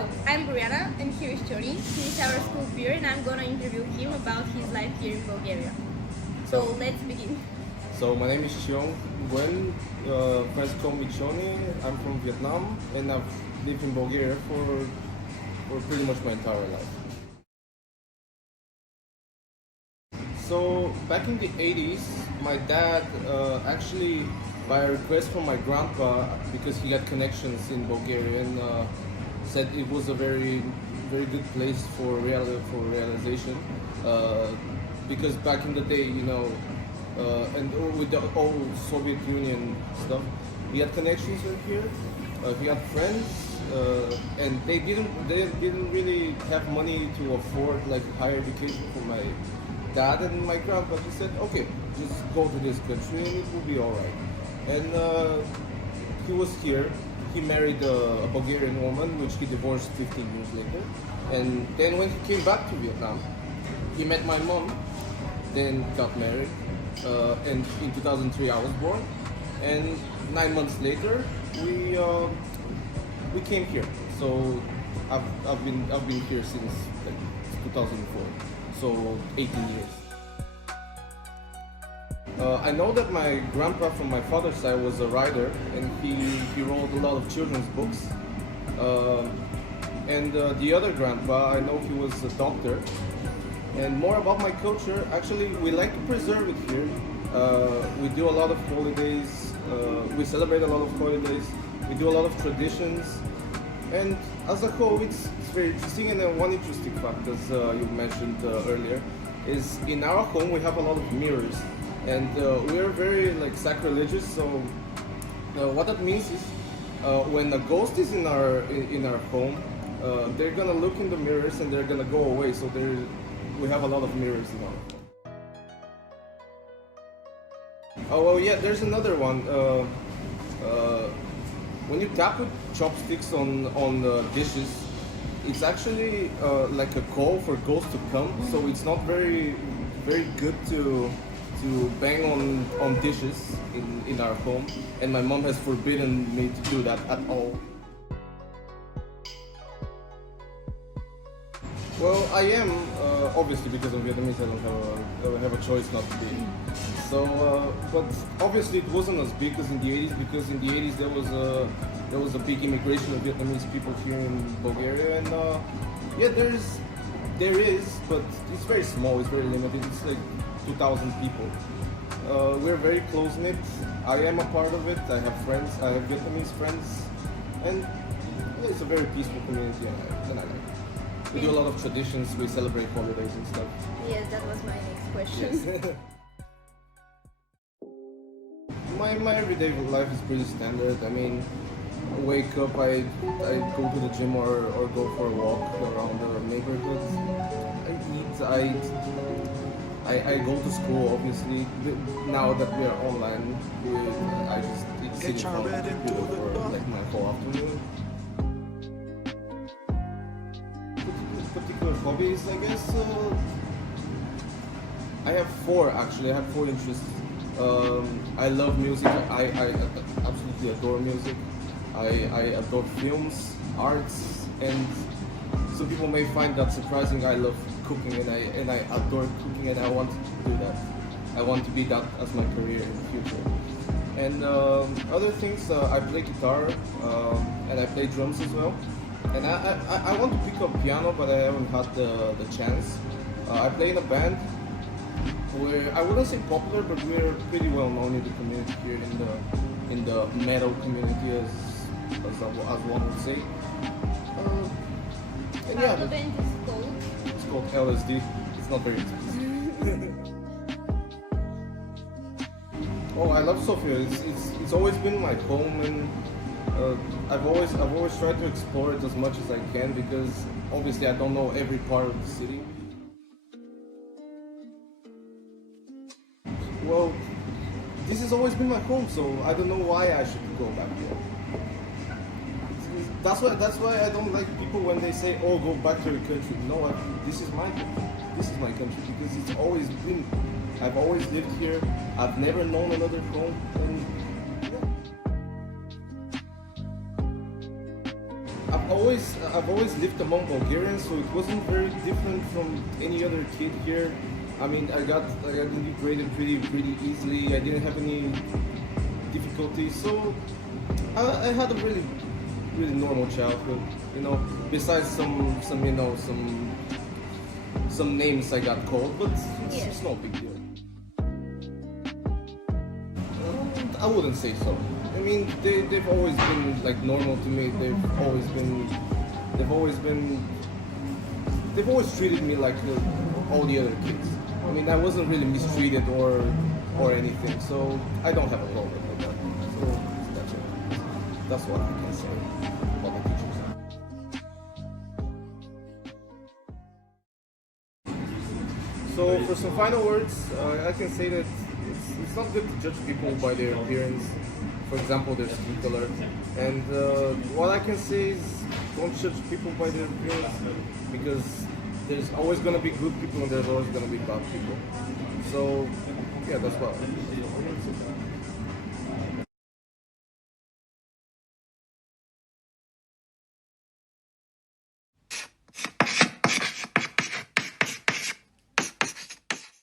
So, I'm Brianna, and here is Tony. He's our school peer, and I'm gonna interview him about his life here in Bulgaria. So, let's begin. So my name is Chiong Nguyen. Friends call me Choni. I'm from Vietnam, and I've lived in Bulgaria for pretty much my entire life. So back in the 80s, my dad actually, by a request from my grandpa, because he had connections in Bulgaria, and said it was a very good place for realization. Because back in the day, and with the old Soviet Union stuff, he had connections in here. He had friends, and they didn't really have money to afford like higher education for my dad and my grandpa. He said, okay, just go to this country and it will be all right. And he was here. He married a Bulgarian woman, which he divorced 15 years later. And then when he came back to Vietnam, he met my mom, then got married. And in 2003 I was born, and 9 months later we came here. So I've been here since like 2004, so 18 years. I know that my grandpa from my father's side was a writer, and he wrote a lot of children's books. And the other grandpa, I know he was a doctor. And more about my culture, actually we like to preserve it here. We do a lot of holidays, we celebrate a lot of holidays, we do a lot of traditions, and as a whole it's very interesting. And then one interesting fact, as you mentioned earlier, is in our home we have a lot of mirrors, and we're very like sacrilegious. So what that means is when a ghost is in our home, they're gonna look in the mirrors and they're gonna go away. So we have a lot of mirrors in our home. Oh well, yeah. There's another one. When you tap with chopsticks on dishes, it's actually like a call for ghosts to come. So it's not very good to bang on dishes in our home, and my mom has forbidden me to do that at all. Well, I am obviously, because of Vietnamese. I don't have a choice not to be. So, but obviously it wasn't as big as in the 80s, because in the 80s there was a big immigration of Vietnamese people here in Bulgaria, and yeah, there is, but it's very small. It's very limited. It's like 2,000 people. We're very close knit. I am a part of it. I have friends. I have Vietnamese friends, and yeah, it's a very peaceful community, and I like it. We do a lot of traditions, we celebrate holidays and stuff. Yes, that was my next question. Yes. My everyday life is pretty standard. I mean, wake up, I go to the gym or go for a walk around the neighborhood. I eat, I go to school, obviously. Now that we are online, I just sit in front of the computer for like my whole afternoon. Particular hobbies, I guess. I have four actually. I have four interests. I love music. I absolutely adore music. I adore films, arts, and some people may find that surprising. I love cooking, and I adore cooking, and I want to do that. I want to be that as my career in the future. And other things, I play guitar, and I play drums as well. And I want to pick up piano, but I haven't had the chance. I play in a band. I wouldn't say popular, but we're pretty well known in the community here, in the metal community, as one would say. And How yeah, the band is called? it's called LSD. It's not very expensive. Oh, I love Sofia. It's always been my home, and I've always tried to explore it as much as I can, because obviously I don't know every part of the city. Well, this has always been my home, so I don't know why I should go back there. That's why I don't like people when they say, "Oh, go back to your country." No, this is my country. This is my country because it's always been. I've always lived here. I've never known another home. And yeah. I've always lived among Bulgarians, so it wasn't very different from any other kid here. I mean, I got integrated pretty easily. I didn't have any difficulties, so I had a really normal childhood. You know, besides some you know some names I got called, but it's no big deal. I wouldn't say so. I mean, they've always been like normal to me. They've always treated me like all the other kids. I mean, I wasn't really mistreated or anything, so I don't have a problem with that. So that's it. That's what I can say about the teachers. So for some final words, I can say that it's not good to judge people by their appearance. For example, their skin color. And what I can say is don't judge people by their appearance, because there's always going to be good people and there's always going to be bad people. So yeah, that's what I